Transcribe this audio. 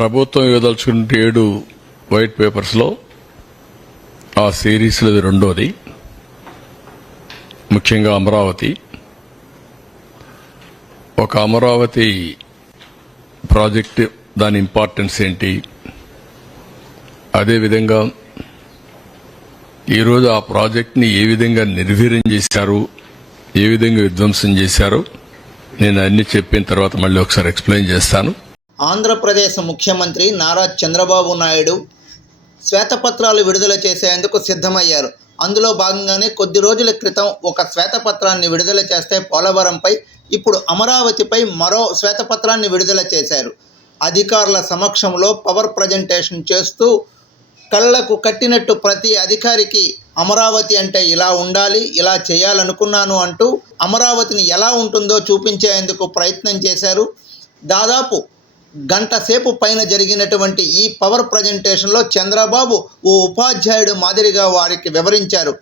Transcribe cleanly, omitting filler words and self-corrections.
ప్రభుత్వం ఇవ్వదలుచుకున్న 7 వైట్ పేపర్స్లో ఆ సిరీస్లో ఇది రెండోది. ముఖ్యంగా అమరావతి. ఒక అమరావతి ప్రాజెక్ట్, దాని ఇంపార్టెన్స్ ఏంటి, అదేవిధంగా ఈరోజు ఆ ప్రాజెక్ట్ని ఏ విధంగా నిర్వీర్యం చేశారు, ఏ విధంగా విధ్వంసం చేశారు, నేను అన్ని చెప్పిన తర్వాత మళ్ళీ ఒకసారి ఎక్స్ప్లెయిన్ చేస్తాను. ఆంధ్రప్రదేశ్ ముఖ్యమంత్రి నారా చంద్రబాబు నాయుడు శ్వేతపత్రాలు విడుదల చేసేందుకు సిద్ధమయ్యారు. అందులో భాగంగానే కొద్ది రోజుల క్రితం ఒక శ్వేతపత్రాన్ని విడుదల చేస్తే పోలవరంపై, ఇప్పుడు అమరావతిపై మరో శ్వేతపత్రాన్ని విడుదల చేశారు. అధికారుల సమక్షంలో పవర్ ప్రజెంటేషన్ చేస్తూ కళ్లకు కట్టినట్టు ప్రతి అధికారికి అమరావతి అంటే ఇలా ఉండాలి, ఇలా చేయాలనుకున్నాను అంటూ అమరావతిని ఎలా ఉంటుందో చూపించేందుకు ప్రయత్నం చేశారు. దాదాపు గంట సేపు పైన జరిగినటువంటి ఈ పవర్ ప్రజెంటేషన్లో చంద్రబాబు ఓ ఉపాధ్యాయుడు మాదిరిగా వారికి వివరించారు.